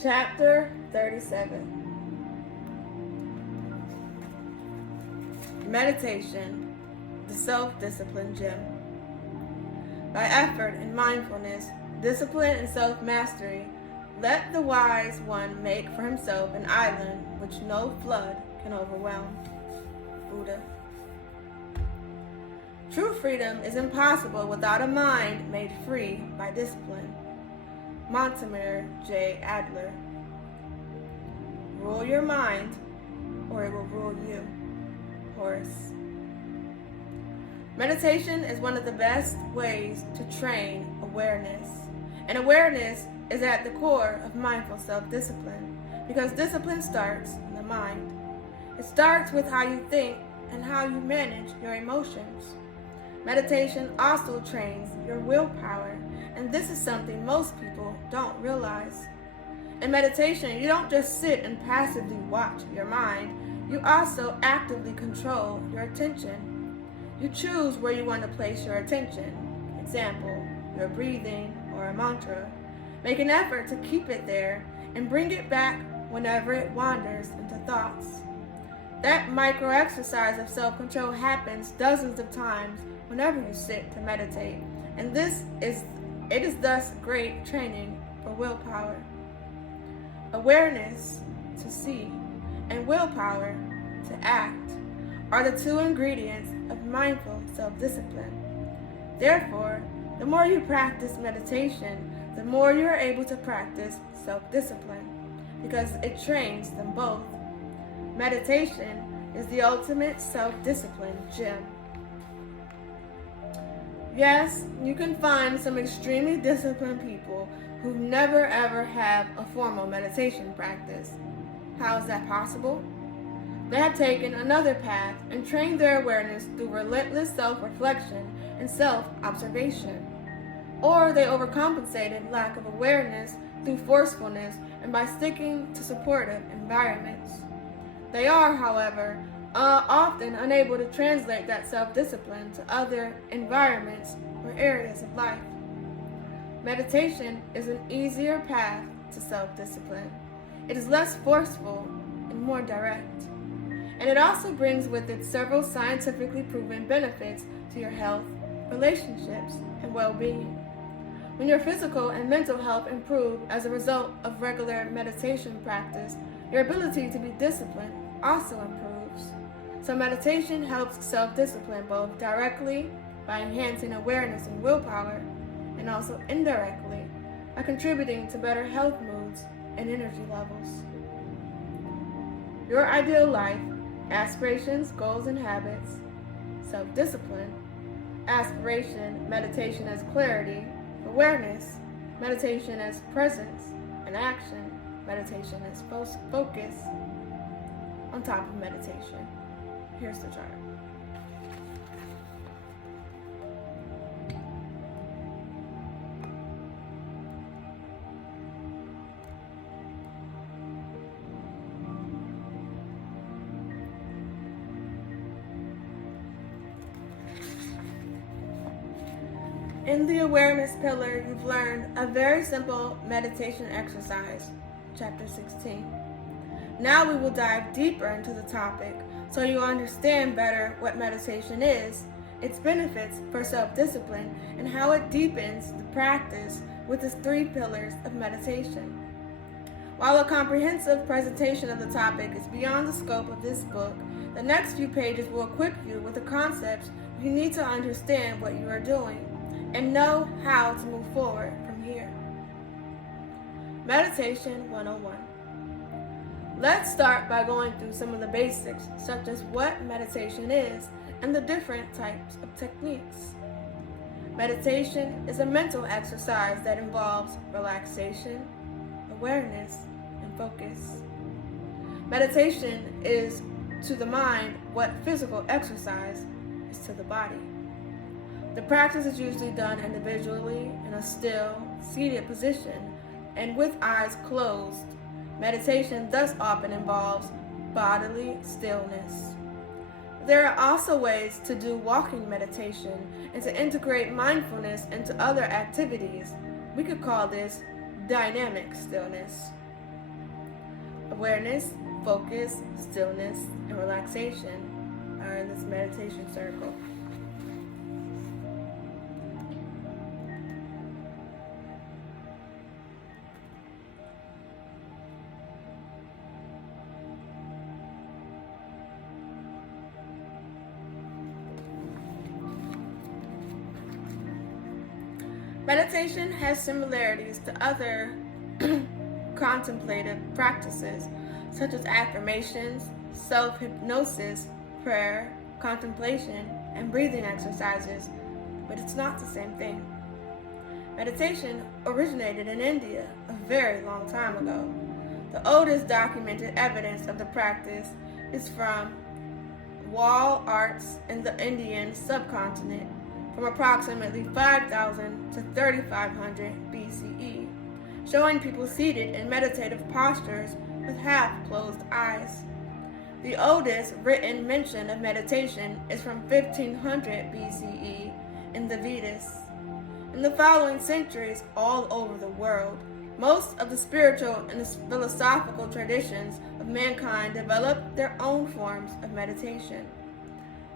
Chapter 37. Meditation, the self-discipline gem. By effort and mindfulness, discipline and self-mastery, let the wise one make for himself an island which no flood can overwhelm. Buddha. True freedom is impossible without a mind made free by discipline. Mortimer J. Adler. Rule your mind, or it will rule you. Horace. Meditation is one of the best ways to train awareness. And awareness is at the core of mindful self-discipline, because discipline starts in the mind. It starts with how you think and how you manage your emotions. Meditation also trains your willpower, and this is something most people don't realize. In meditation, you don't just sit and passively watch your mind, you also actively control your attention. You choose where you want to place your attention. Example, your breathing or a mantra. Make an effort to keep it there and bring it back whenever it wanders into thoughts. That micro exercise of self-control happens dozens of times whenever you sit to meditate, and it is thus great training for willpower. Awareness, to see, and willpower, to act, are the two ingredients of mindful self-discipline. Therefore, the more you practice meditation, the more you are able to practice self-discipline, because it trains them both. Meditation is the ultimate self-discipline gem. Yes, you can find some extremely disciplined people who never ever have a formal meditation practice. How is that possible? They have taken another path and trained their awareness through relentless self-reflection and self-observation. Or they overcompensated lack of awareness through forcefulness and by sticking to supportive environments. They are, however, often unable to translate that self-discipline to other environments or areas of life. Meditation is an easier path to self-discipline. It is less forceful and more direct. And it also brings with it several scientifically proven benefits to your health, relationships, and well-being. When your physical and mental health improve as a result of regular meditation practice, your ability to be disciplined also improves. So meditation helps self-discipline both directly by enhancing awareness and willpower, and also indirectly by contributing to better health moods and energy levels. Your ideal life, aspirations, goals, and habits, self-discipline, aspiration, meditation as clarity, awareness, meditation as presence, and action, meditation as focus, on top of meditation. Here's the chart. In the awareness pillar, you've learned a very simple meditation exercise, chapter 16. Now we will dive deeper into the topic so you understand better what meditation is, its benefits for self-discipline, and how it deepens the practice with its three pillars of meditation. While a comprehensive presentation of the topic is beyond the scope of this book, the next few pages will equip you with the concepts you need to understand what you are doing and know how to move forward from here. Meditation 101. Let's start by going through some of the basics, such as what meditation is and the different types of techniques. Meditation is a mental exercise that involves relaxation, awareness, and focus. Meditation is to the mind what physical exercise is to the body. The practice is usually done individually in a still, seated position and with eyes closed. Meditation thus often involves bodily stillness. There are also ways to do walking meditation and to integrate mindfulness into other activities. We could call this dynamic stillness. Awareness, focus, stillness, and relaxation are in this meditation circle. Meditation has similarities to other contemplative practices, such as affirmations, self-hypnosis, prayer, contemplation, and breathing exercises, but it's not the same thing. Meditation originated in India a very long time ago. The oldest documented evidence of the practice is from wall arts in the Indian subcontinent from approximately 5,000 to 3,500 BCE, showing people seated in meditative postures with half-closed eyes. The oldest written mention of meditation is from 1500 BCE in the Vedas. In the following centuries, all over the world, most of the spiritual and philosophical traditions of mankind developed their own forms of meditation.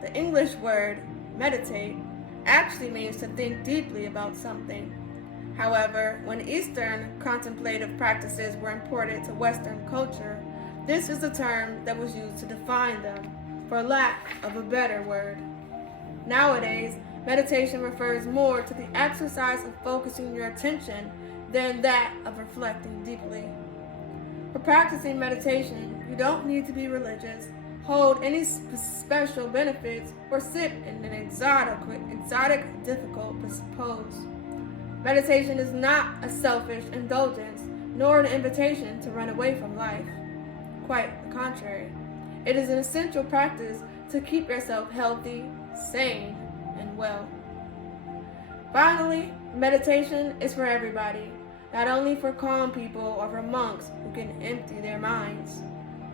The English word meditate actually means to think deeply about something. However, when Eastern contemplative practices were imported to Western culture, this is the term that was used to define them, for lack of a better word. Nowadays, meditation refers more to the exercise of focusing your attention than that of reflecting deeply. For practicing meditation, you don't need to be religious, hold any special benefits, or sit in an exotic, difficult pose. Meditation is not a selfish indulgence, nor an invitation to run away from life. Quite the contrary. It is an essential practice to keep yourself healthy, sane, and well. Finally, meditation is for everybody, not only for calm people or for monks who can empty their minds.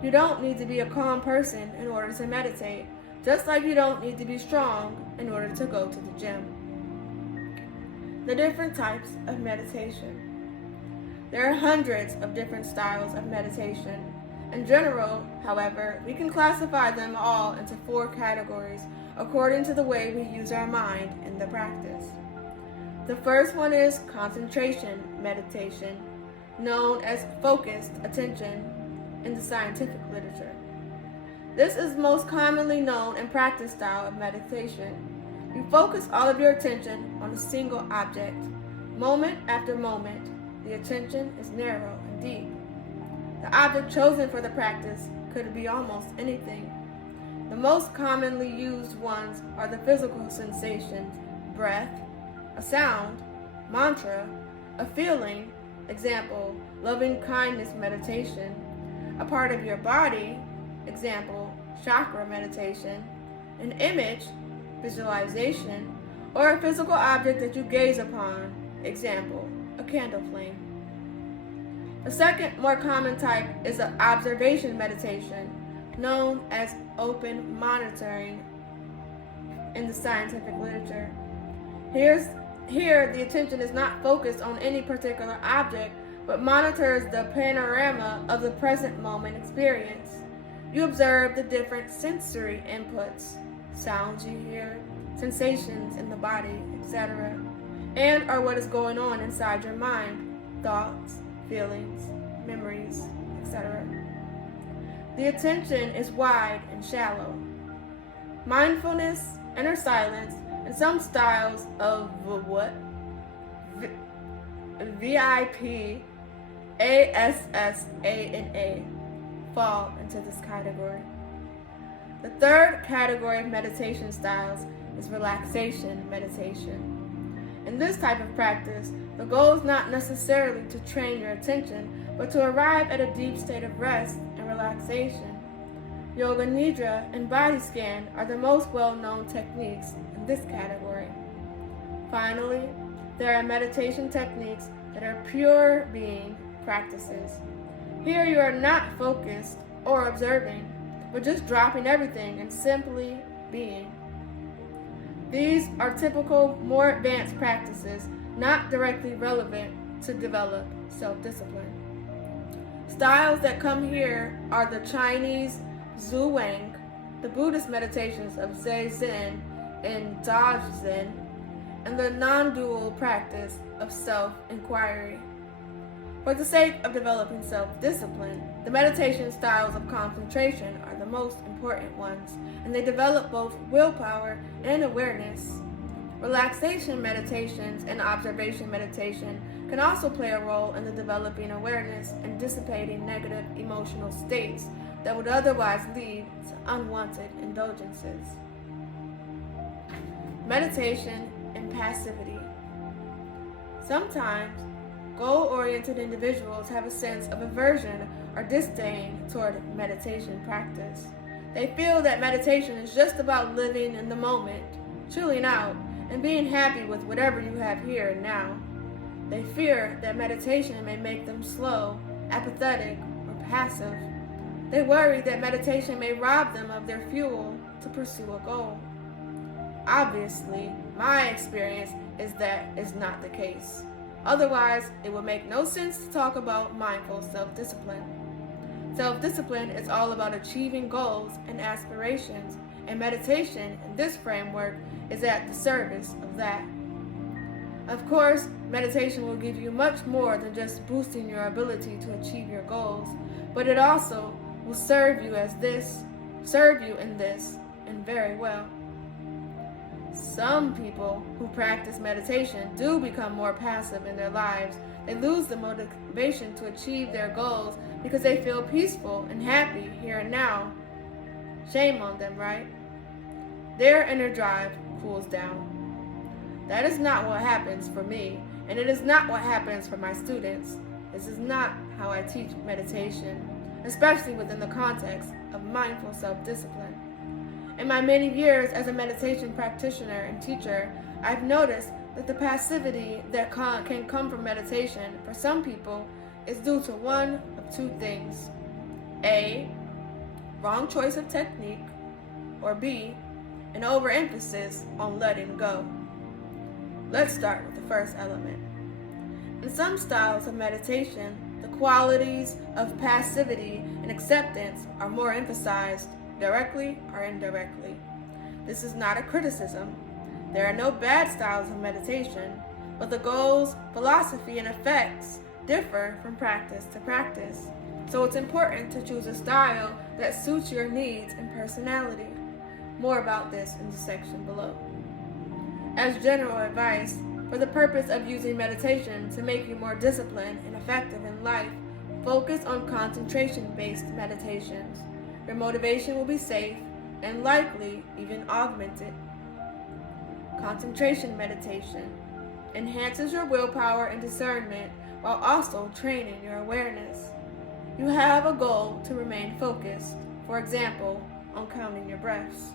You don't need to be a calm person in order to meditate, just like you don't need to be strong in order to go to the gym. The different types of meditation. There are hundreds of different styles of meditation. In general, however, we can classify them all into 4 categories according to the way we use our mind in the practice. The first one is concentration meditation, known as focused attention in the scientific literature. This is most commonly known and practiced style of meditation. You focus all of your attention on a single object. Moment after moment, the attention is narrow and deep. The object chosen for the practice could be almost anything. The most commonly used ones are the physical sensations, breath, a sound, mantra, a feeling, example, loving kindness meditation, a part of your body, example, chakra meditation, an image, visualization, or a physical object that you gaze upon, example, a candle flame. The second, more common type is an observation meditation, known as open monitoring in the scientific literature. Here, the attention is not focused on any particular object, but monitors the panorama of the present moment experience. You observe the different sensory inputs, sounds you hear, sensations in the body, etc., and or what is going on inside your mind, thoughts, feelings, memories, etc. The attention is wide and shallow. Mindfulness, inner silence, and some styles of VIP, ASSANA fall into this category. The third category of meditation styles is relaxation meditation. In this type of practice, the goal is not necessarily to train your attention, but to arrive at a deep state of rest and relaxation. Yoga Nidra and body scan are the most well-known techniques in this category. Finally, there are meditation techniques that are pure being practices. Here you are not focused or observing, but just dropping everything and simply being. These are typical, more advanced practices, not directly relevant to develop self-discipline. styles that come here are the Chinese Zhu Wang, the Buddhist meditations of Zazen and Dazen, and the non-dual practice of self-inquiry. For the sake of developing self-discipline, the meditation styles of concentration are the most important ones, and they develop both willpower and awareness. Relaxation meditations and observation meditation can also play a role in the developing awareness and dissipating negative emotional states that would otherwise lead to unwanted indulgences. Meditation and passivity. Sometimes, goal-oriented individuals have a sense of aversion or disdain toward meditation practice. They feel that meditation is just about living in the moment, chilling out, and being happy with whatever you have here and now. They fear that meditation may make them slow, apathetic, or passive. They worry that meditation may rob them of their fuel to pursue a goal. Obviously, my experience is that is not the case. Otherwise, it would make no sense to talk about mindful self-discipline. Self-discipline is all about achieving goals and aspirations, and meditation in this framework is at the service of that. Of course, meditation will give you much more than just boosting your ability to achieve your goals, but it also will serve you in this, and very well. Some people who practice meditation do become more passive in their lives. They lose the motivation to achieve their goals because they feel peaceful and happy here and now. Shame on them, right? Their inner drive cools down. That is not what happens for me, and it is not what happens for my students. This is not how I teach meditation, especially within the context of mindful self-discipline. In my many years as a meditation practitioner and teacher, I've noticed that the passivity that can come from meditation for some people is due to one of two things. A, wrong choice of technique, or B, an overemphasis on letting go. Let's start with the first element. In some styles of meditation, the qualities of passivity and acceptance are more emphasized, directly or indirectly. This is not a criticism. There are no bad styles of meditation, but the goals, philosophy, and effects differ from practice to practice. So it's important to choose a style that suits your needs and personality. More about this in the section below. As general advice, for the purpose of using meditation to make you more disciplined and effective in life, focus on concentration-based meditations. Your motivation will be safe and likely even augmented. Concentration meditation enhances your willpower and discernment while also training your awareness. You have a goal to remain focused, for example, on counting your breaths.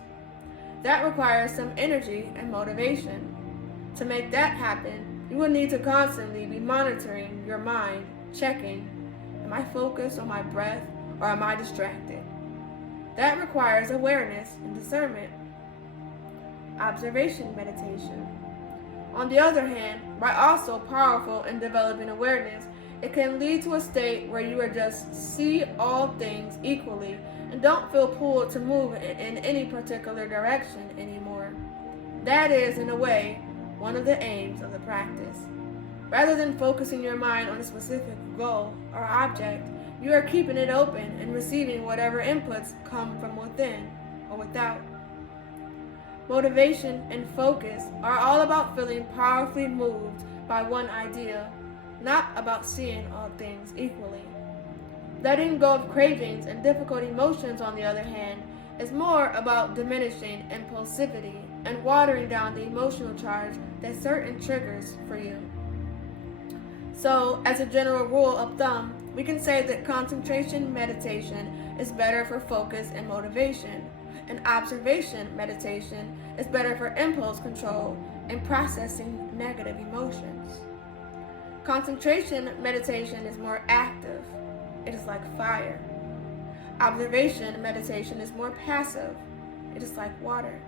That requires some energy and motivation. To make that happen, you will need to constantly be monitoring your mind, checking, am I focused on my breath or am I distracted? That requires awareness and discernment. Observation meditation. On the other hand, while also powerful in developing awareness, it can lead to a state where you are just see all things equally and don't feel pulled to move in any particular direction anymore. That is, in a way, one of the aims of the practice. Rather than focusing your mind on a specific goal or object, you are keeping it open and receiving whatever inputs come from within or without. Motivation and focus are all about feeling powerfully moved by one idea, not about seeing all things equally. Letting go of cravings and difficult emotions, on the other hand, is more about diminishing impulsivity and watering down the emotional charge that certain triggers for you. So, as a general rule of thumb, we can say that concentration meditation is better for focus and motivation, and observation meditation is better for impulse control and processing negative emotions. Concentration meditation is more active. It is like fire. Observation meditation is more passive. It is like water.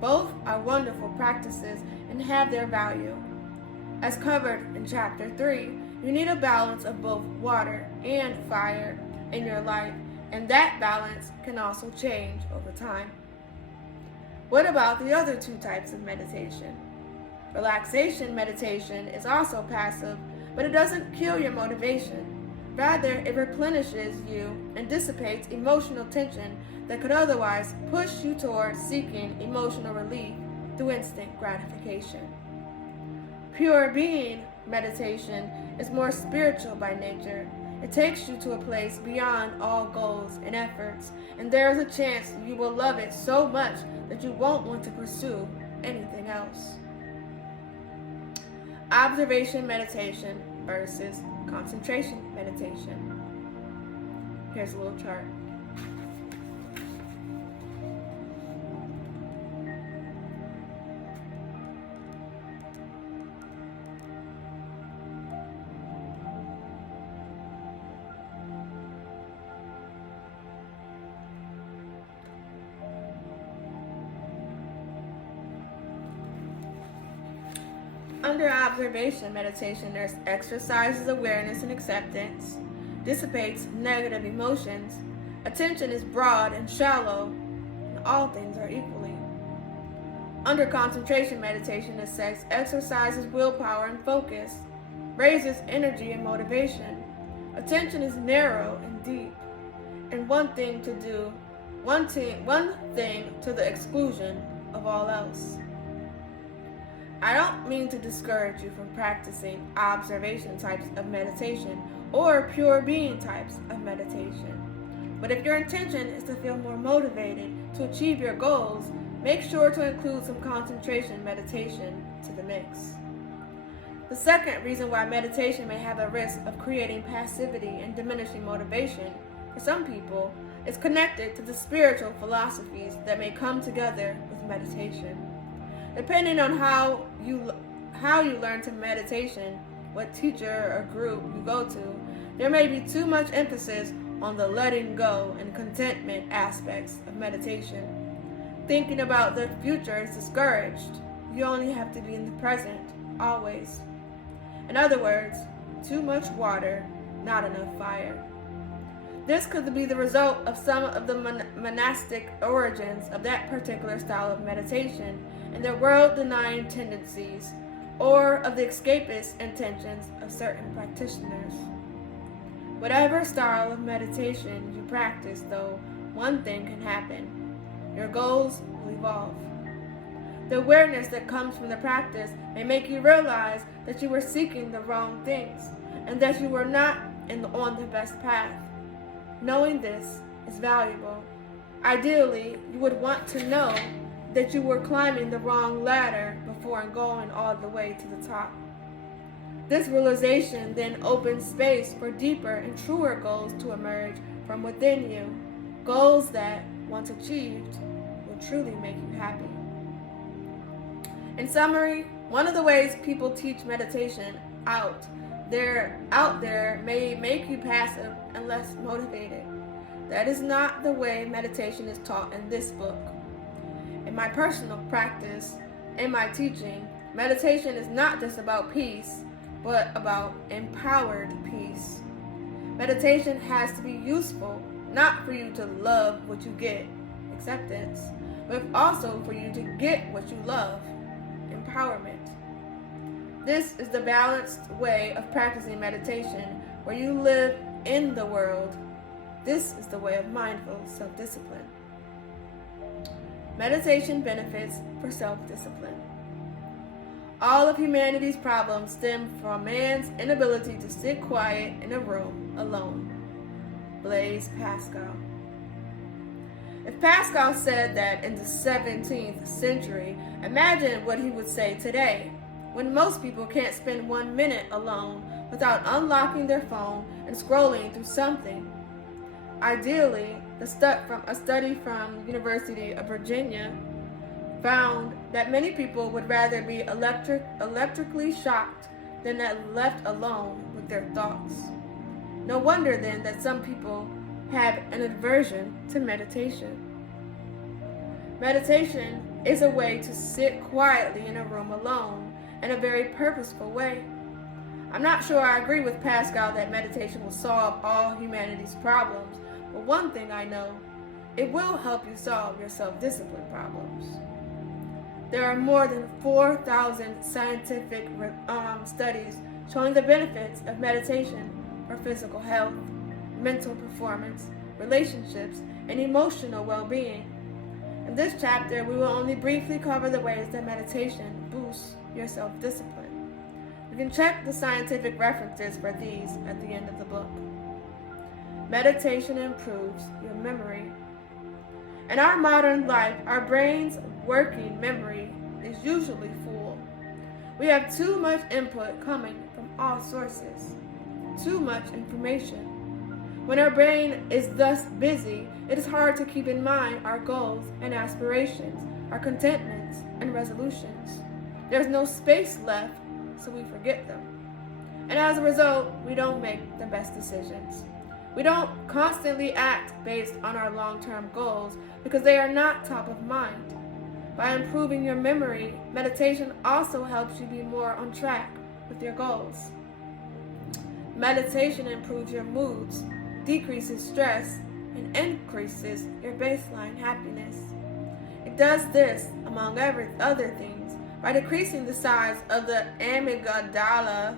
Both are wonderful practices and have their value. As covered in Chapter 3, You need a balance of both water and fire in your life, and that balance can also change over time. What about the other two types of meditation? Relaxation meditation is also passive, but it doesn't kill your motivation. Rather, it replenishes you and dissipates emotional tension that could otherwise push you towards seeking emotional relief through instant gratification. Pure being meditation is more spiritual by nature. It takes you to a place beyond all goals and efforts, and there is a chance you will love it so much that you won't want to pursue anything else. Observation meditation versus concentration meditation. Here's a little chart. Under observation meditation, there's exercises awareness and acceptance, dissipates negative emotions, attention is broad and shallow, and all things are equally. Under concentration meditation, it says exercises willpower and focus, raises energy and motivation, attention is narrow and deep, and one thing to the exclusion of all else. I don't mean to discourage you from practicing observation types of meditation or pure being types of meditation. But if your intention is to feel more motivated to achieve your goals, make sure to include some concentration meditation to the mix. The second reason why meditation may have a risk of creating passivity and diminishing motivation for some people is connected to the spiritual philosophies that may come together with meditation. Depending on how you learn to meditation, what teacher or group you go to, there may be too much emphasis on the letting go and contentment aspects of meditation. Thinking about the future is discouraged. You only have to be in the present, always. In other words, too much water, not enough fire. This could be the result of some of the monastic origins of that particular style of meditation and their world-denying tendencies, or of the escapist intentions of certain practitioners. Whatever style of meditation you practice, though, one thing can happen. Your goals will evolve. The awareness that comes from the practice may make you realize that you were seeking the wrong things and that you were not on the best path. Knowing this is valuable. Ideally, you would want to know that you were climbing the wrong ladder before going all the way to the top. This realization then opens space for deeper and truer goals to emerge from within you, goals that, once achieved, will truly make you happy. In summary, one of the ways people teach meditation out there may make you passive and less motivated. That is not the way meditation is taught in this book. In my personal practice, in my teaching, meditation is not just about peace, but about empowered peace. Meditation has to be useful, not for you to love what you get, acceptance, but also for you to get what you love, empowerment. This is the balanced way of practicing meditation, where you live in the world. This is the way of mindful self-discipline. Meditation benefits for self-discipline. All of humanity's problems stem from man's inability to sit quiet in a room alone. Blaise Pascal. If Pascal said that in the 17th century, imagine what he would say today, when most people can't spend 1 minute alone without unlocking their phone and scrolling through something. Ideally, a study from the University of Virginia found that many people would rather be electrically shocked than left alone with their thoughts. No wonder then that some people have an aversion to meditation. Meditation is a way to sit quietly in a room alone in a very purposeful way. I'm not sure I agree with Pascal that meditation will solve all humanity's problems, but one thing I know, it will help you solve your self-discipline problems. There are more than 4,000 scientific studies showing the benefits of meditation for physical health, mental performance, relationships, and emotional well-being. In this chapter, we will only briefly cover the ways that meditation boosts your self-discipline. You can check the scientific references for these at the end of the book. Meditation improves your memory. In our modern life, our brain's working memory is usually full. We have too much input coming from all sources, too much information. When our brain is thus busy, it is hard to keep in mind our goals and aspirations, our contentments and resolutions. There's no space left, so we forget them. And as a result, we don't make the best decisions. We don't constantly act based on our long-term goals because they are not top of mind. By improving your memory, meditation also helps you be more on track with your goals. Meditation improves your moods, decreases stress, and increases your baseline happiness. It does this, among other things, by decreasing the size of the amygdala,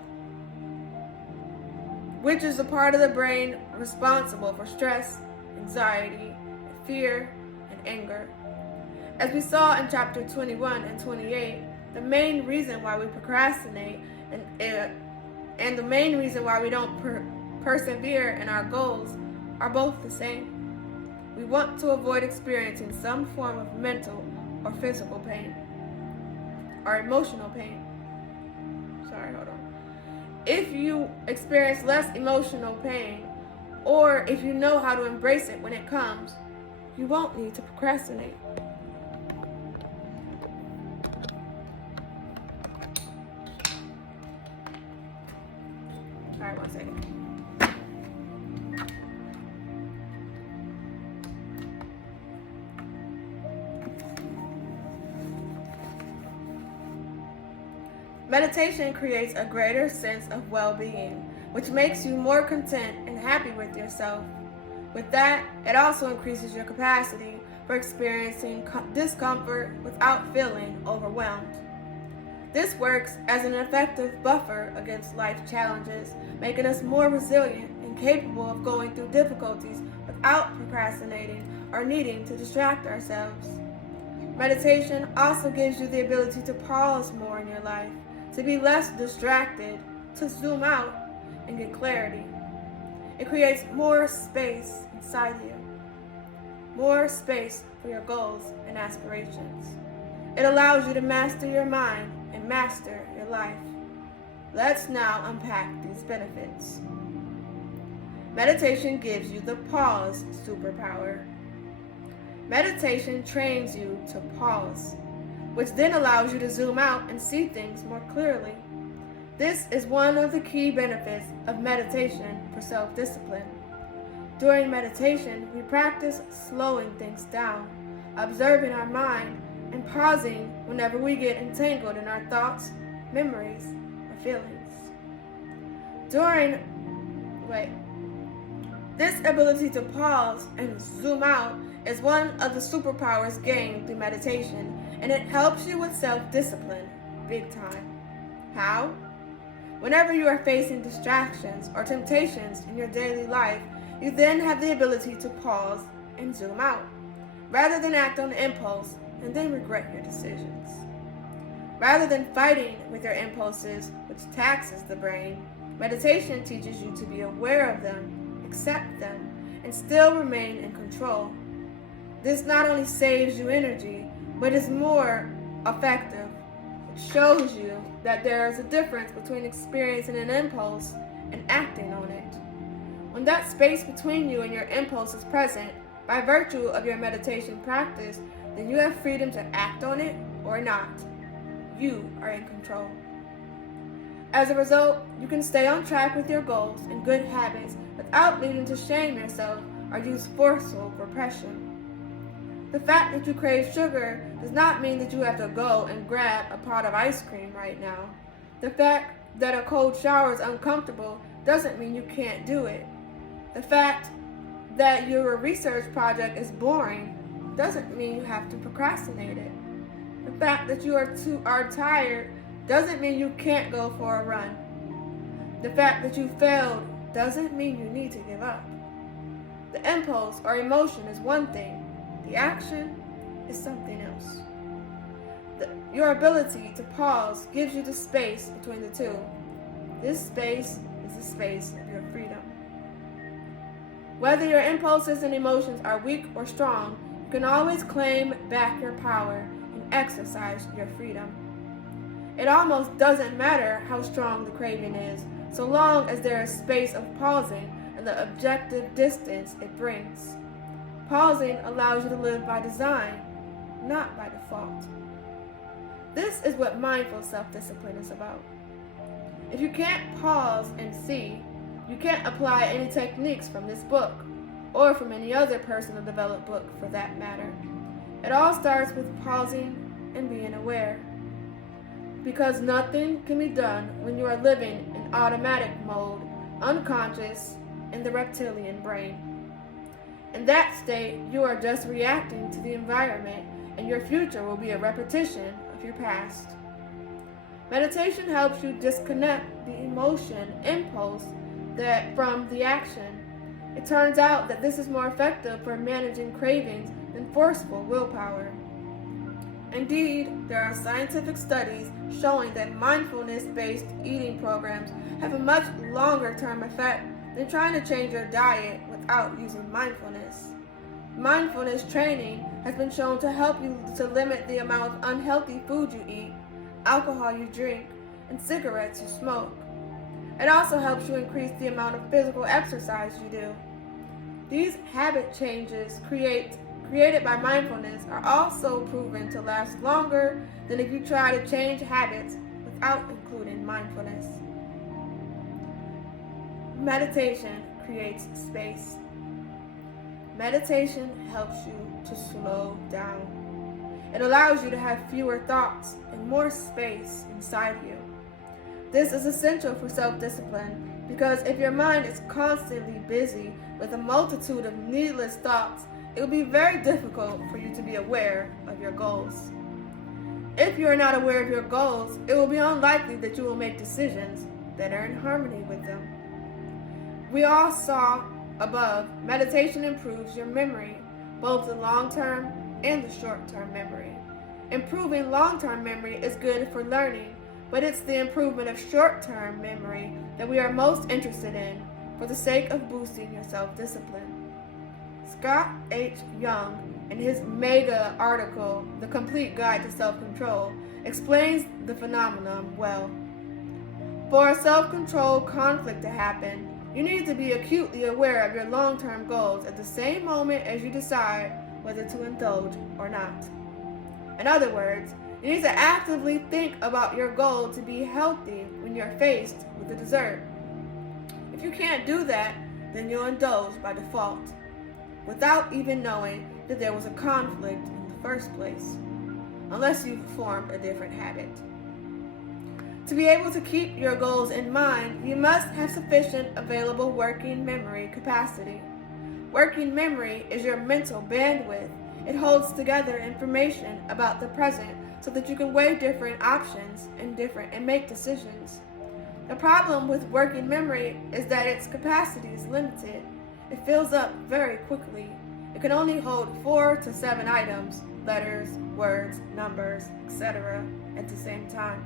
which is the part of the brain responsible for stress, anxiety, fear, and anger. As we saw in chapter 21 and 28, the main reason why we procrastinate and the main reason why we don't persevere in our goals are both the same. We want to avoid experiencing some form of mental or physical pain, or emotional pain. If you experience less emotional pain, or if you know how to embrace it when it comes, you won't need to procrastinate. All right, 1 second. Meditation creates a greater sense of well-being, which makes you more content and happy with yourself. With that, it also increases your capacity for experiencing discomfort without feeling overwhelmed. This works as an effective buffer against life challenges, making us more resilient and capable of going through difficulties without procrastinating or needing to distract ourselves. Meditation also gives you the ability to pause more in your life, to be less distracted, to zoom out and get clarity. It creates more space inside you, more space for your goals and aspirations. It allows you to master your mind and master your life. Let's now unpack these benefits. Meditation gives you the pause superpower. Meditation trains you to pause, which then allows you to zoom out and see things more clearly. This is one of the key benefits of meditation for self-discipline. During meditation, we practice slowing things down, observing our mind, and pausing whenever we get entangled in our thoughts, memories, or feelings. This ability to pause and zoom out is one of the superpowers gained through meditation, and it helps you with self-discipline big time. How? Whenever you are facing distractions or temptations in your daily life, you then have the ability to pause and zoom out, rather than act on impulse and then regret your decisions. Rather than fighting with your impulses, which taxes the brain, meditation teaches you to be aware of them, accept them, and still remain in control. This not only saves you energy, but is more effective. It shows you that there is a difference between experiencing an impulse and acting on it. When that space between you and your impulse is present, by virtue of your meditation practice, then you have freedom to act on it or not. You are in control. As a result, you can stay on track with your goals and good habits without needing to shame yourself or use forceful repression. The fact that you crave sugar does not mean that you have to go and grab a pot of ice cream right now. The fact that a cold shower is uncomfortable doesn't mean you can't do it. The fact that your research project is boring doesn't mean you have to procrastinate it. The fact that you are tired doesn't mean you can't go for a run. The fact that you failed doesn't mean you need to give up. The impulse or emotion is one thing. The action is something else. Your ability to pause gives you the space between the two. This space is the space of your freedom. Whether your impulses and emotions are weak or strong, you can always claim back your power and exercise your freedom. It almost doesn't matter how strong the craving is, so long as there is space of pausing and the objective distance it brings. Pausing allows you to live by design, not by default. This is what mindful self-discipline is about. If you can't pause and see, you can't apply any techniques from this book, or from any other personal development book for that matter. It all starts with pausing and being aware. Because nothing can be done when you are living in automatic mode, unconscious, in the reptilian brain. In that state, you are just reacting to the environment, and your future will be a repetition of your past. Meditation helps you disconnect the emotion, impulse, from the action. It turns out that this is more effective for managing cravings than forceful willpower. Indeed, there are scientific studies showing that mindfulness-based eating programs have a much longer-term effect than trying to change your diet without using mindfulness. Mindfulness training has been shown to help you to limit the amount of unhealthy food you eat, alcohol you drink, and cigarettes you smoke. It also helps you increase the amount of physical exercise you do. These habit changes created by mindfulness are also proven to last longer than if you try to change habits without including mindfulness. Meditation creates space. Meditation helps you to slow down. It allows you to have fewer thoughts and more space inside you. This is essential for self-discipline because if your mind is constantly busy with a multitude of needless thoughts, it will be very difficult for you to be aware of your goals. If you are not aware of your goals, it will be unlikely that you will make decisions that are in harmony with them. We all saw above, meditation improves your memory, both the long-term and the short-term memory. Improving long-term memory is good for learning, but it's the improvement of short-term memory that we are most interested in for the sake of boosting your self-discipline. Scott H. Young, in his mega article, The Complete Guide to Self-Control, explains the phenomenon well. For a self-control conflict to happen, you need to be acutely aware of your long-term goals at the same moment as you decide whether to indulge or not. In other words, you need to actively think about your goal to be healthy when you're faced with a dessert. If you can't do that, then you'll indulge by default, without even knowing that there was a conflict in the first place, unless you've formed a different habit. To be able to keep your goals in mind, you must have sufficient available working memory capacity. Working memory is your mental bandwidth. It holds together information about the present so that you can weigh different options and make decisions. The problem with working memory is that its capacity is limited. It fills up very quickly. It can only hold 4 to 7 items, letters, words, numbers, etc. at the same time.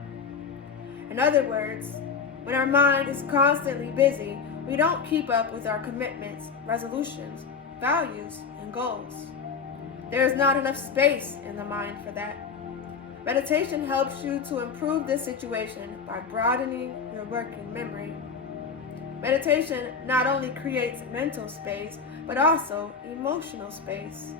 In other words, when our mind is constantly busy, we don't keep up with our commitments, resolutions, values, and goals. There is not enough space in the mind for that. Meditation helps you to improve this situation by broadening your working memory. Meditation not only creates mental space, but also emotional space.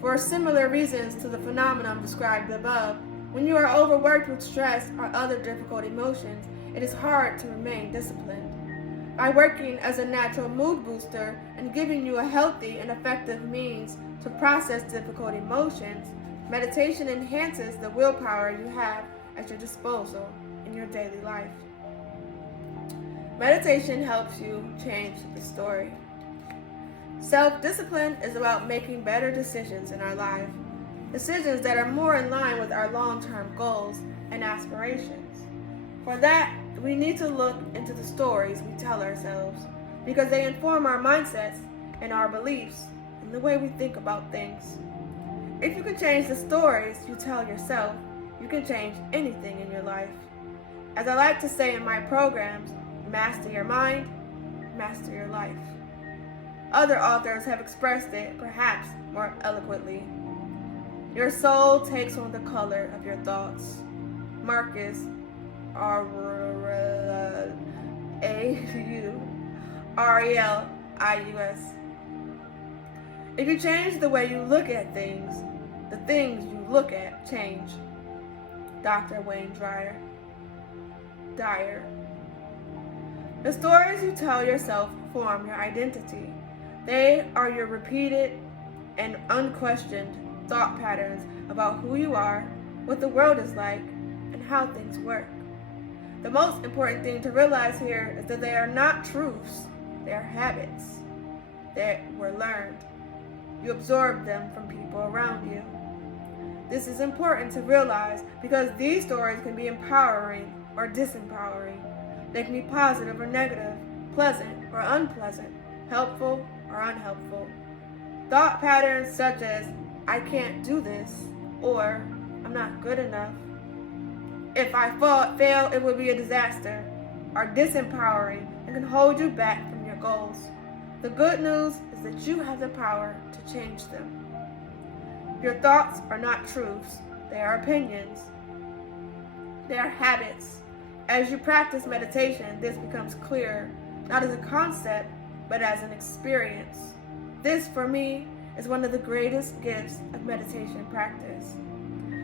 For similar reasons to the phenomenon described above, when you are overworked with stress or other difficult emotions, it is hard to remain disciplined. By working as a natural mood booster and giving you a healthy and effective means to process difficult emotions, meditation enhances the willpower you have at your disposal in your daily life. Meditation helps you change the story. Self-discipline is about making better decisions in our life, decisions that are more in line with our long-term goals and aspirations. For that, we need to look into the stories we tell ourselves, because they inform our mindsets and our beliefs and the way we think about things. If you can change the stories you tell yourself, you can change anything in your life. As I like to say in my programs, master your mind, master your life. Other authors have expressed it perhaps more eloquently. Your soul takes on the color of your thoughts. Marcus Aurelius. If you change the way you look at things, the things you look at change. Dr. Wayne Dyer. The stories you tell yourself form your identity. They are your repeated and unquestioned thought patterns about who you are, what the world is like, and how things work. The most important thing to realize here is that they are not truths, they are habits that were learned. You absorb them from people around you. This is important to realize because these stories can be empowering or disempowering. They can be positive or negative, pleasant or unpleasant, helpful or unhelpful. Thought patterns such as, I can't do this, or I'm not good enough, if I fail, it would be a disaster, are disempowering and can hold you back from your goals. The good news is that you have the power to change them. Your thoughts are not truths, they are opinions. They are habits. As you practice meditation, this becomes clear, not as a concept, but as an experience. This, for me, is one of the greatest gifts of meditation practice.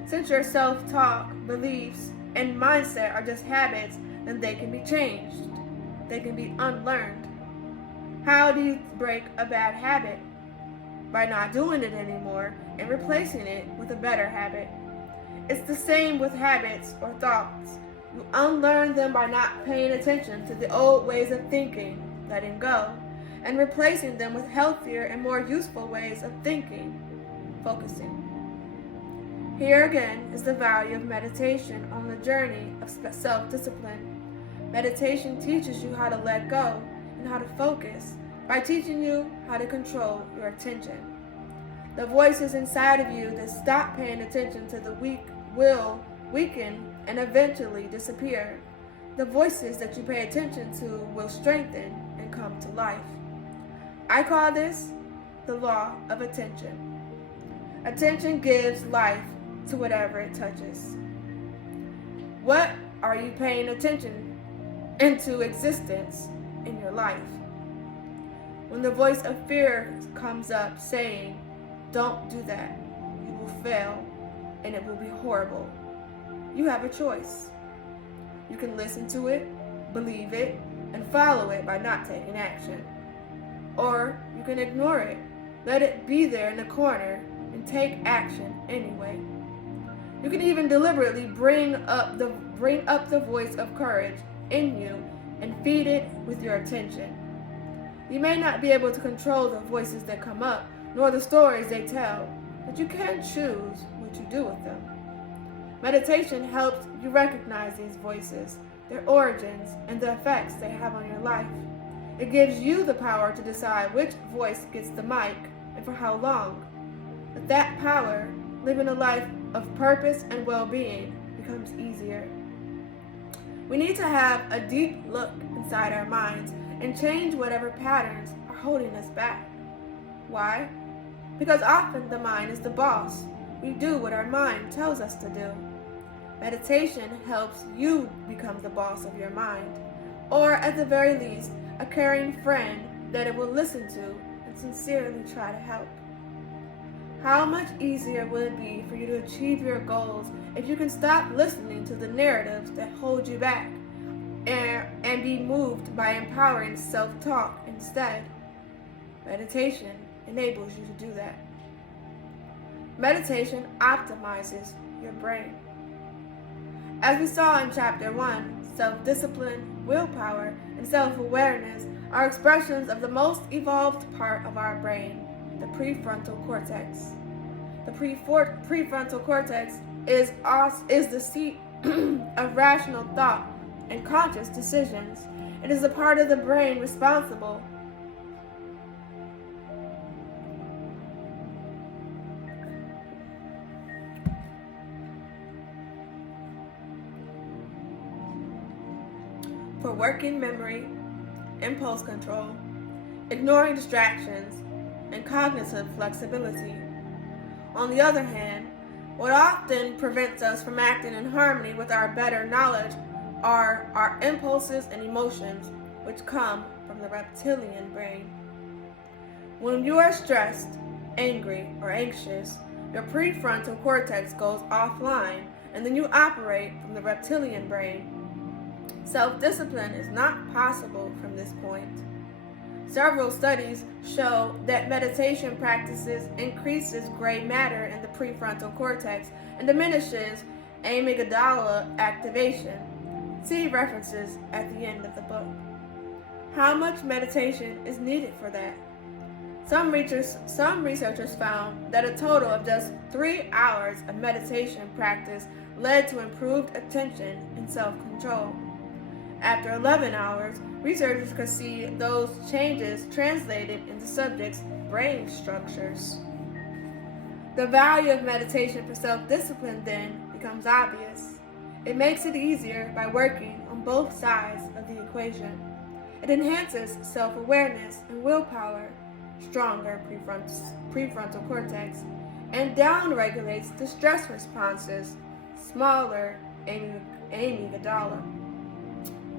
Since your self-talk, beliefs, and mindset are just habits, then they can be changed. They can be unlearned. How do you break a bad habit? By not doing it anymore and replacing it with a better habit. It's the same with habits or thoughts. You unlearn them by not paying attention to the old ways of thinking, letting go, and replacing them with healthier and more useful ways of thinking, focusing. Here again is the value of meditation on the journey of self-discipline. Meditation teaches you how to let go and how to focus by teaching you how to control your attention. The voices inside of you that stop paying attention to the weak will weaken and eventually disappear. The voices that you pay attention to will strengthen and come to life. I call this the law of attention. Attention gives life to whatever it touches. What are you paying attention into existence in your life? When the voice of fear comes up saying, don't do that, you will fail and it will be horrible, you have a choice. You can listen to it, believe it, and follow it by not taking action. Or you can ignore it, let it be there in the corner, and take action anyway. You can even deliberately bring up the voice of courage in you and feed it with your attention. You may not be able to control the voices that come up, nor the stories they tell, but you can choose what you do with them. Meditation helps you recognize these voices, their origins, and the effects they have on your life. It gives you the power to decide which voice gets the mic and for how long. With that power, living a life of purpose and well-being becomes easier. We need to have a deep look inside our minds and change whatever patterns are holding us back. Why? Because often the mind is the boss. We do what our mind tells us to do. Meditation helps you become the boss of your mind, or at the very least, a caring friend that it will listen to and sincerely try to help. How much easier will it be for you to achieve your goals if you can stop listening to the narratives that hold you back and be moved by empowering self-talk instead? Meditation enables you to do that. Meditation optimizes your brain. As we saw in Chapter 1, self-discipline, willpower, and self-awareness are expressions of the most evolved part of our brain, the prefrontal cortex. The prefrontal cortex is the seat of rational thought and conscious decisions. It is the part of the brain responsible for working memory, impulse control, ignoring distractions, and cognitive flexibility. On the other hand, what often prevents us from acting in harmony with our better knowledge are our impulses and emotions, which come from the reptilian brain. When you are stressed, angry, or anxious, your prefrontal cortex goes offline, and then you operate from the reptilian brain. Self-discipline is not possible from this point. Several studies show that meditation practices increases gray matter in the prefrontal cortex and diminishes amygdala activation. See references at the end of the book. How much meditation is needed for that? Some researchers found that a total of just 3 hours of meditation practice led to improved attention and self-control. After 11 hours, researchers could see those changes translated into subjects' brain structures. The value of meditation for self-discipline then becomes obvious. It makes it easier by working on both sides of the equation. It enhances self-awareness and willpower, stronger prefrontal cortex, and downregulates the stress responses, smaller amygdala.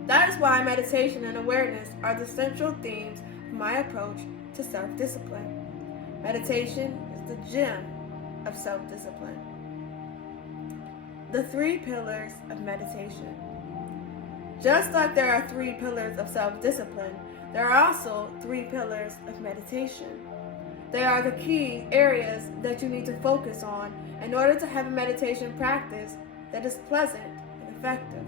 That is why meditation and awareness are the central themes of my approach to self-discipline. Meditation is the gem of self-discipline. The 3 pillars of meditation. Just like there are 3 pillars of self-discipline, there are also 3 pillars of meditation. They are the key areas that you need to focus on in order to have a meditation practice that is pleasant and effective.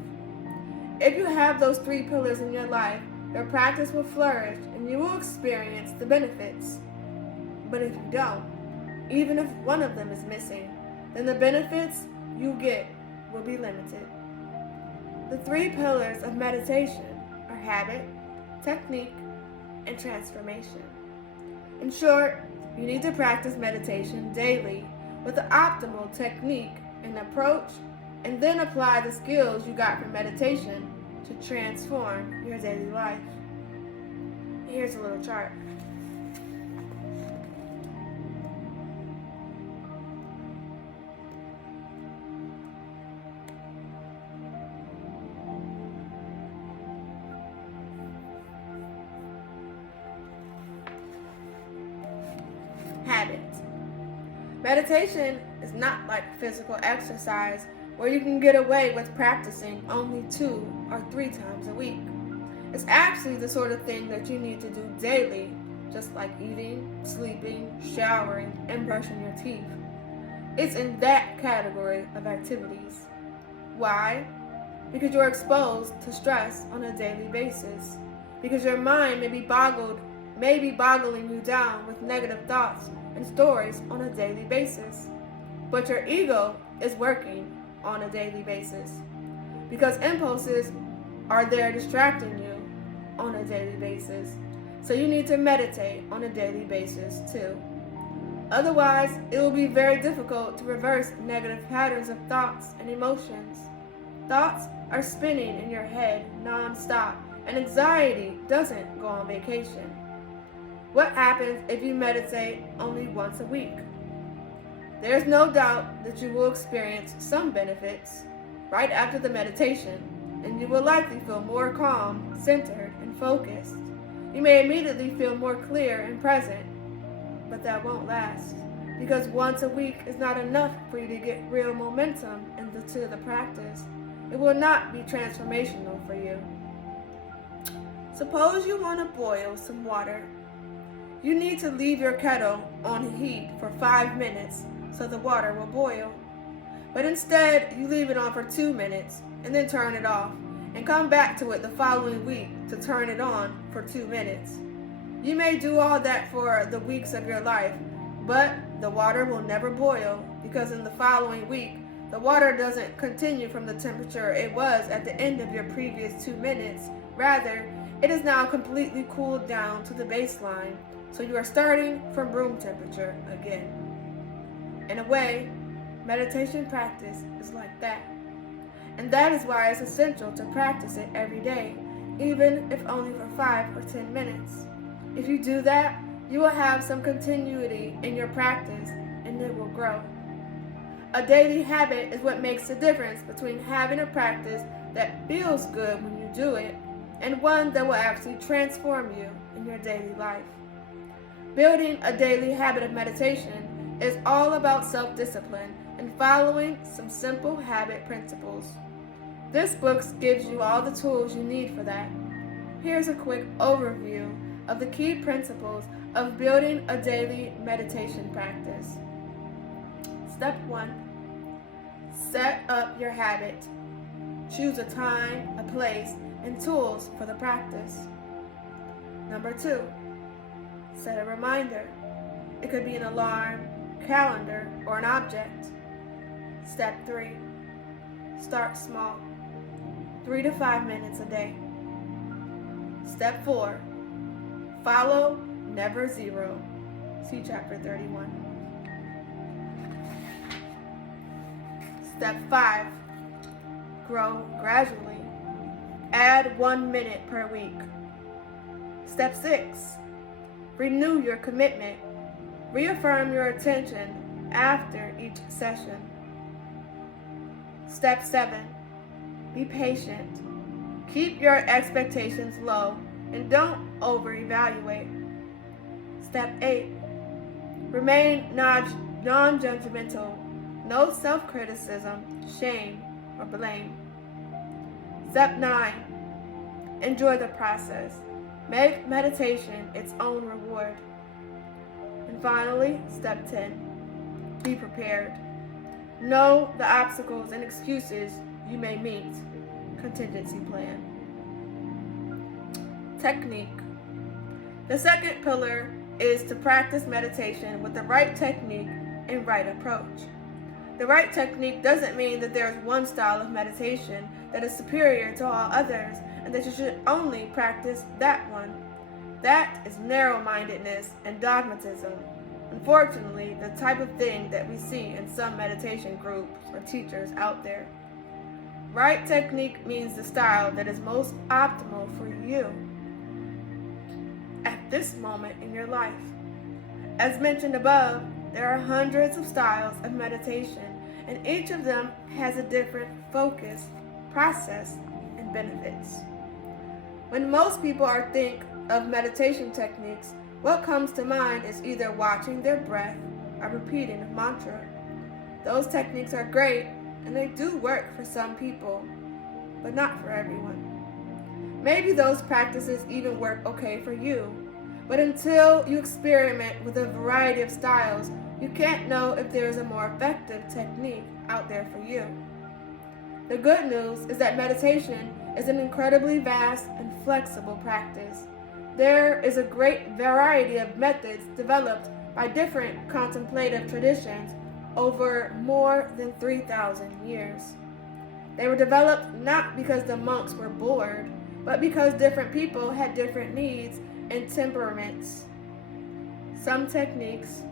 If you have those 3 pillars in your life, your practice will flourish and you will experience the benefits. But if you don't, even if one of them is missing, then the benefits you get will be limited. The 3 pillars of meditation are habit, technique, and transformation. In short, you need to practice meditation daily with the optimal technique and approach, and then apply the skills you got from meditation to transform your daily life. Here's a little chart. Habit. Meditation is not like physical exercise where you can get away with practicing only 2 or 3 times a week. It's actually the sort of thing that you need to do daily, just like eating, sleeping, showering, and brushing your teeth. It's in that category of activities. Why? Because you're exposed to stress on a daily basis. Because your mind may be boggling you down with negative thoughts and stories on a daily basis. But your ego is working on a daily basis. Because impulses are there distracting you on a daily basis. So you need to meditate on a daily basis too. Otherwise, it will be very difficult to reverse negative patterns of thoughts and emotions. Thoughts are spinning in your head non-stop, and anxiety doesn't go on vacation. What happens if you meditate only once a week? There's no doubt that you will experience some benefits right after the meditation, and you will likely feel more calm, centered, and focused. You may immediately feel more clear and present, but that won't last, because once a week is not enough for you to get real momentum into the practice. It will not be transformational for you. Suppose you want to boil some water. You need to leave your kettle on heat for 5 minutes so the water will boil. But instead, you leave it on for 2 minutes and then turn it off, and come back to it the following week to turn it on for 2 minutes. You may do all that for the weeks of your life, but the water will never boil because in the following week, the water doesn't continue from the temperature it was at the end of your previous 2 minutes. Rather, it is now completely cooled down to the baseline, so you are starting from room temperature again. In a way, meditation practice is like that. And that is why it's essential to practice it every day, even if only for 5 or 10 minutes. If you do that, you will have some continuity in your practice and it will grow. A daily habit is what makes the difference between having a practice that feels good when you do it and one that will actually transform you in your daily life. Building a daily habit of meditation is all about self-discipline and following some simple habit principles. This book gives you all the tools you need for that. Here's a quick overview of the key principles of building a daily meditation practice. Step 1. Set up your habit. Choose a time, a place, and tools for the practice. Number 2. Set a reminder. It could be an alarm, calendar, or an object. Step 3. Start small. 3 to 5 minutes a day. Step 4. Follow, never zero. See chapter 31. Step 5. Grow gradually. Add 1 minute per week. Step 6. Renew your commitment. Reaffirm your attention after each session. Step 7. Be patient. Keep your expectations low and don't over-evaluate. Step 8. Remain non-judgmental. No self-criticism, shame, or blame. Step 9. Enjoy the process. Make meditation its own reward. And finally, step 10. Be prepared. Know the obstacles and excuses you may meet. Contingency plan. Technique. The second pillar is to practice meditation with the right technique and right approach. The right technique doesn't mean that there is one style of meditation that is superior to all others and that you should only practice that one. That is narrow-mindedness and dogmatism. Unfortunately, the type of thing that we see in some meditation groups or teachers out there. Right technique means the style that is most optimal for you at this moment in your life. As mentioned above, there are hundreds of styles of meditation, and each of them has a different focus, process, and benefits. When most people think of meditation techniques, what comes to mind is either watching their breath or repeating a mantra. Those techniques are great, and they do work for some people, but not for everyone. Maybe those practices even work okay for you, but until you experiment with a variety of styles, you can't know if there is a more effective technique out there for you. The good news is that meditation is an incredibly vast and flexible practice. There is a great variety of methods developed by different contemplative traditions over more than 3,000 years. They were developed not because the monks were bored, but because different people had different needs and temperaments. Some techniques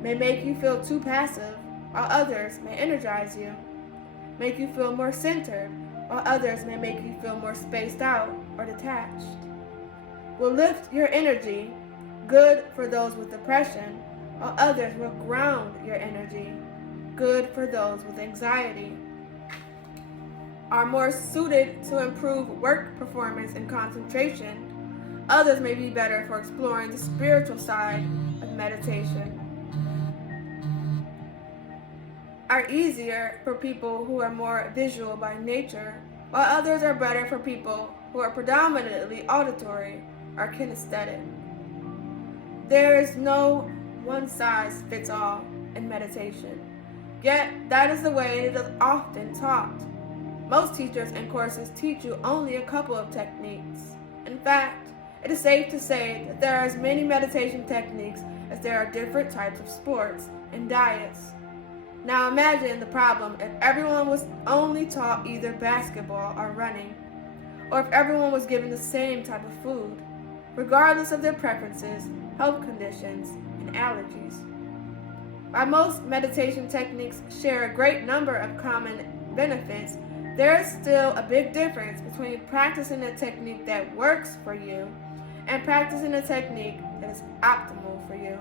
may make you feel too passive, while others may energize you, make you feel more centered, while others may make you feel more spaced out or detached. Will lift your energy, good for those with depression, while others will ground your energy, good for those with anxiety. Are more suited to improve work performance and concentration. Others may be better for exploring the spiritual side of meditation. Are easier for people who are more visual by nature, while others are better for people who are predominantly auditory or kinesthetic. There is no one size fits all in meditation, yet that is the way it is often taught. Most teachers and courses teach you only a couple of techniques. In fact, it is safe to say that there are as many meditation techniques as there are different types of sports and diets. Now imagine the problem if everyone was only taught either basketball or running, or if everyone was given the same type of food, regardless of their preferences, health conditions, and allergies. While most meditation techniques share a great number of common benefits, there is still a big difference between practicing a technique that works for you and practicing a technique that is optimal for you.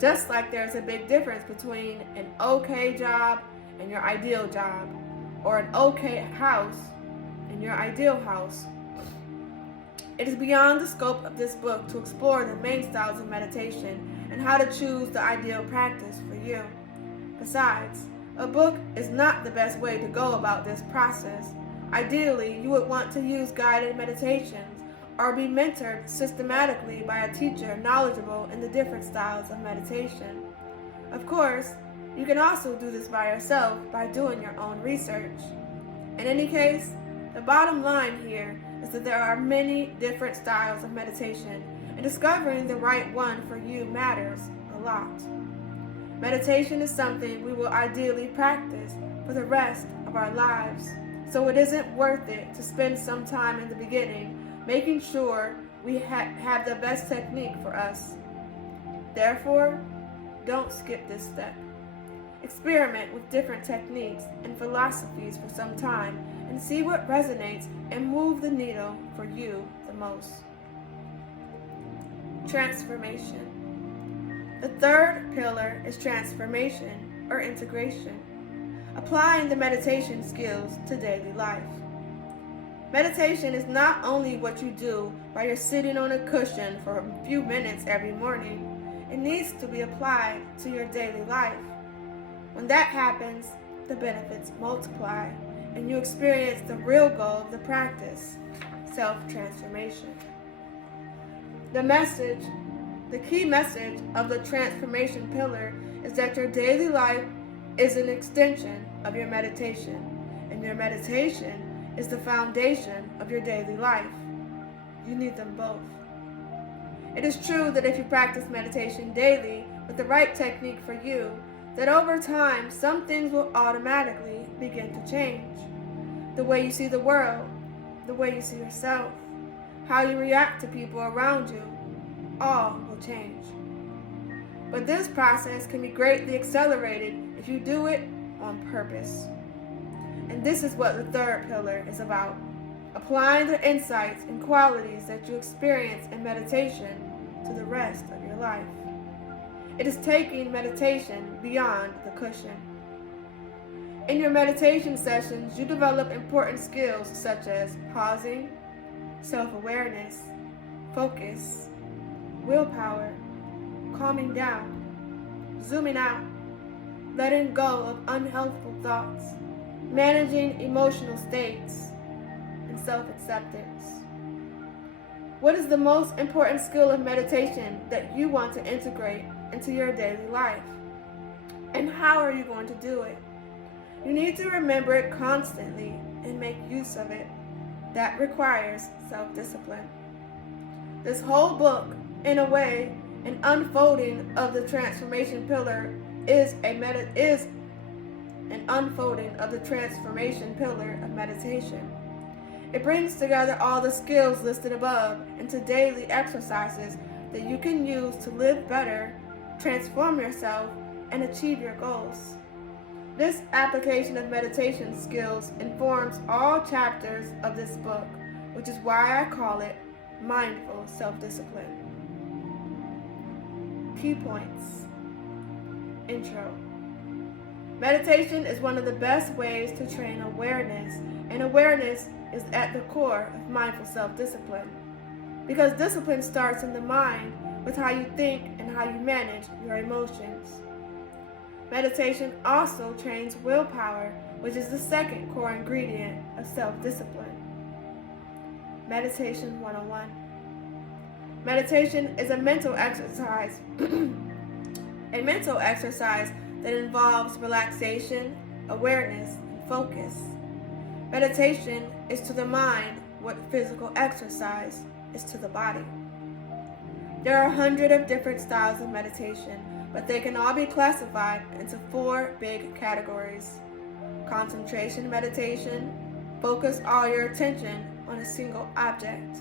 Just like there's a big difference between an okay job and your ideal job, or an okay house and your ideal house. It is beyond the scope of this book to explore the main styles of meditation and how to choose the ideal practice for you. Besides, a book is not the best way to go about this process. Ideally, you would want to use guided meditations or be mentored systematically by a teacher knowledgeable in the different styles of meditation. Of course, you can also do this by yourself by doing your own research. In any case, the bottom line here is that there are many different styles of meditation, and discovering the right one for you matters a lot. Meditation is something we will ideally practice for the rest of our lives, so it isn't worth it to spend some time in the beginning making sure we have the best technique for us. Therefore, don't skip this step. Experiment with different techniques and philosophies for some time and see what resonates and move the needle for you the most. Transformation. The third pillar is transformation or integration, applying the meditation skills to daily life. Meditation is not only what you do while you're sitting on a cushion for a few minutes every morning. It needs to be applied to your daily life. When that happens, the benefits multiply, and you experience the real goal of the practice, self-transformation. The key message of the transformation pillar is that your daily life is an extension of your meditation, and your meditation is the foundation of your daily life. You need them both. It is true that if you practice meditation daily with the right technique for you, that over time some things will automatically begin to change. The way you see the world, the way you see yourself, how you react to people around you, all will change. But this process can be greatly accelerated if you do it on purpose. And this is what the third pillar is about, applying the insights and qualities that you experience in meditation to the rest of your life. It is taking meditation beyond the cushion. In your meditation sessions, you develop important skills such as pausing, self-awareness, focus, willpower, calming down, zooming out, letting go of unhelpful thoughts, managing emotional states, and self-acceptance. What is the most important skill of meditation that you want to integrate into your daily life? And how are you going to do it? You need to remember it constantly and make use of it. That requires self-discipline. This whole book, in a way, an unfolding of the transformation pillar is an unfolding of the transformation pillar of meditation. It brings together all the skills listed above into daily exercises that you can use to live better, transform yourself, and achieve your goals. This application of meditation skills informs all chapters of this book, which is why I call it Mindful Self-Discipline. Key points. Intro. Meditation is one of the best ways to train awareness, and awareness is at the core of mindful self-discipline. Because discipline starts in the mind with how you think and how you manage your emotions. Meditation also trains willpower, which is the second core ingredient of self-discipline. Meditation 101. Meditation is a mental exercise, that involves relaxation, awareness, and focus. Meditation is to the mind what physical exercise is to the body. There are 100 of different styles of meditation, but they can all be classified into 4 big categories. Concentration meditation, focus all your attention on a single object.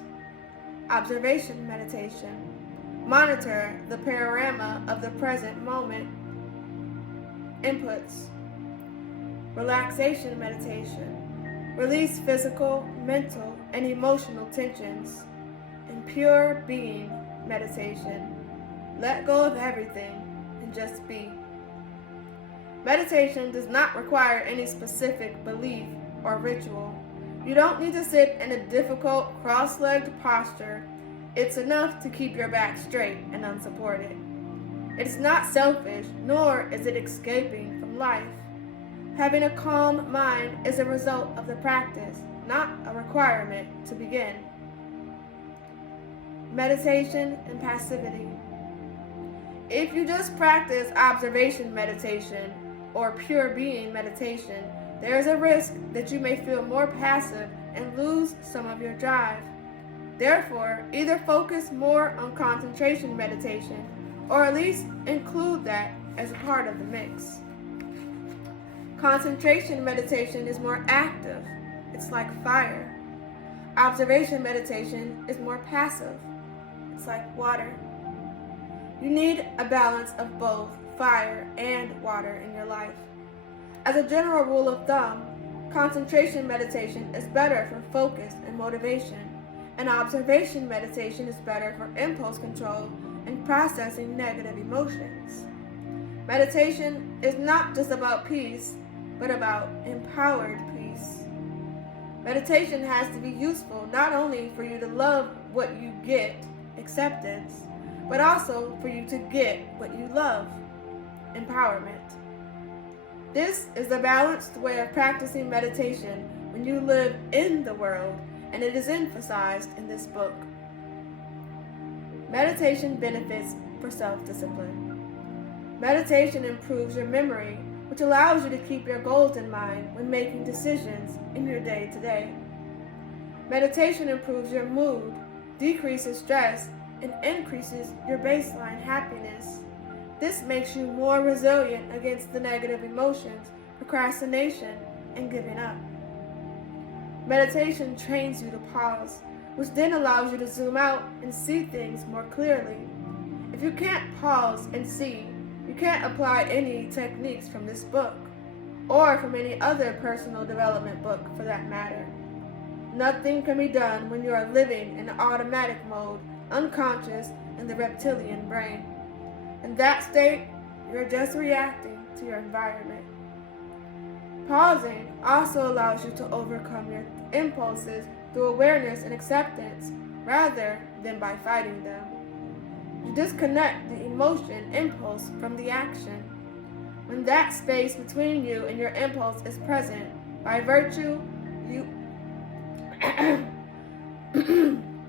Observation meditation, monitor the panorama of the present moment. Inputs. Relaxation meditation, release physical, mental, and emotional tensions. And pure being meditation, let go of everything and just be. Meditation does not require any specific belief or ritual. You don't need to sit in a difficult cross-legged posture. It's enough to keep your back straight and unsupported. It's not selfish, nor is it escaping from life. Having a calm mind is a result of the practice, not a requirement to begin. Meditation and passivity. If you just practice observation meditation or pure being meditation, there is a risk that you may feel more passive and lose some of your drive. Therefore, either focus more on concentration meditation or at least include that as a part of the mix. Concentration meditation is more active. It's like fire. Observation meditation is more passive. It's like water. You need a balance of both fire and water in your life. As a general rule of thumb, concentration meditation is better for focus and motivation, and observation meditation is better for impulse control and processing negative emotions. Meditation is not just about peace, but about empowered peace. Meditation has to be useful not only for you to love what you get, acceptance, but also for you to get what you love, empowerment. This is a balanced way of practicing meditation when you live in the world, and it is emphasized in this book. Meditation benefits for self-discipline. Meditation improves your memory, which allows you to keep your goals in mind when making decisions in your day-to-day. Meditation improves your mood, decreases stress, and increases your baseline happiness. This makes you more resilient against the negative emotions, procrastination, and giving up. Meditation trains you to pause, which then allows you to zoom out and see things more clearly. If you can't pause and see, you can't apply any techniques from this book, or from any other personal development book for that matter. Nothing can be done when you are living in automatic mode, unconscious in the reptilian brain. In that state, you're just reacting to your environment. Pausing also allows you to overcome your impulses through awareness and acceptance, rather than by fighting them. You disconnect the emotion impulse from the action. When that space between you and your impulse is present, by virtue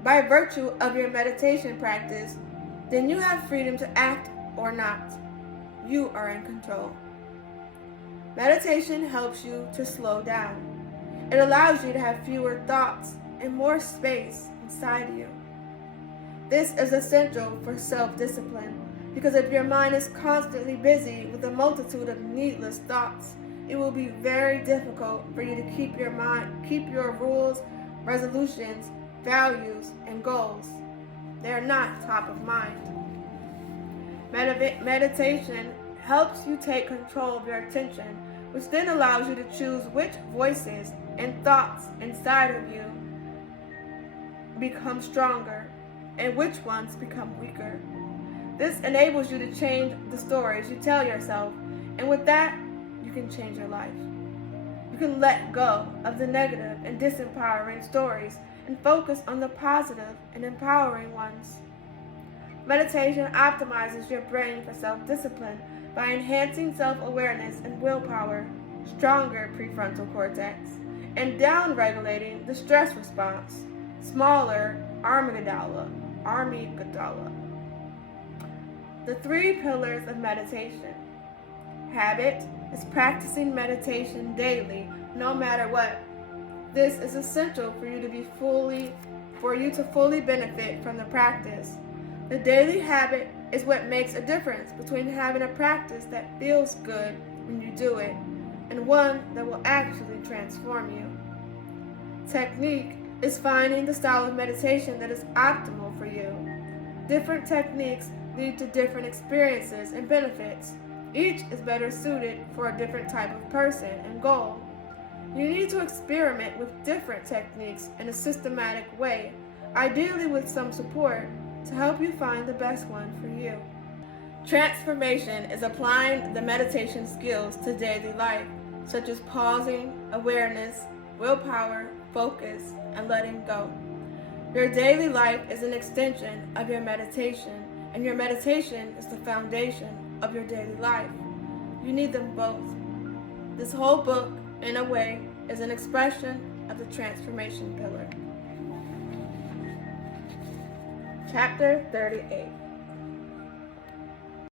by virtue of your meditation practice, then you have freedom to act or not. You are in control. Meditation helps you to slow down. It allows you to have fewer thoughts and more space inside you. This is essential for self-discipline, because if your mind is constantly busy with a multitude of needless thoughts, it will be very difficult for you to keep your rules, resolutions, values, and goals. They are not top of mind. Meditation helps you take control of your attention, which then allows you to choose which voices and thoughts inside of you become stronger and which ones become weaker. This enables you to change the stories you tell yourself, and with that, you can change your life. You can let go of the negative and disempowering stories and focus on the positive and empowering ones. Meditation optimizes your brain for self-discipline by enhancing self-awareness and willpower, stronger prefrontal cortex, and down-regulating the stress response, smaller amygdala. The 3 pillars of meditation. Habit is practicing meditation daily, no matter what. This is essential for you to fully benefit from the practice. The daily habit is what makes a difference between having a practice that feels good when you do it and one that will actually transform you. Technique is finding the style of meditation that is optimal for you. Different techniques lead to different experiences and benefits. Each is better suited for a different type of person and goal. You need to experiment with different techniques in a systematic way, ideally with some support, to help you find the best one for you. Transformation is applying the meditation skills to daily life, such as pausing, awareness, willpower, focus, and letting go. Your daily life is an extension of your meditation, and your meditation is the foundation of your daily life. You need them both. This whole book, in a way, is an expression of the transformation pillar. Chapter 38.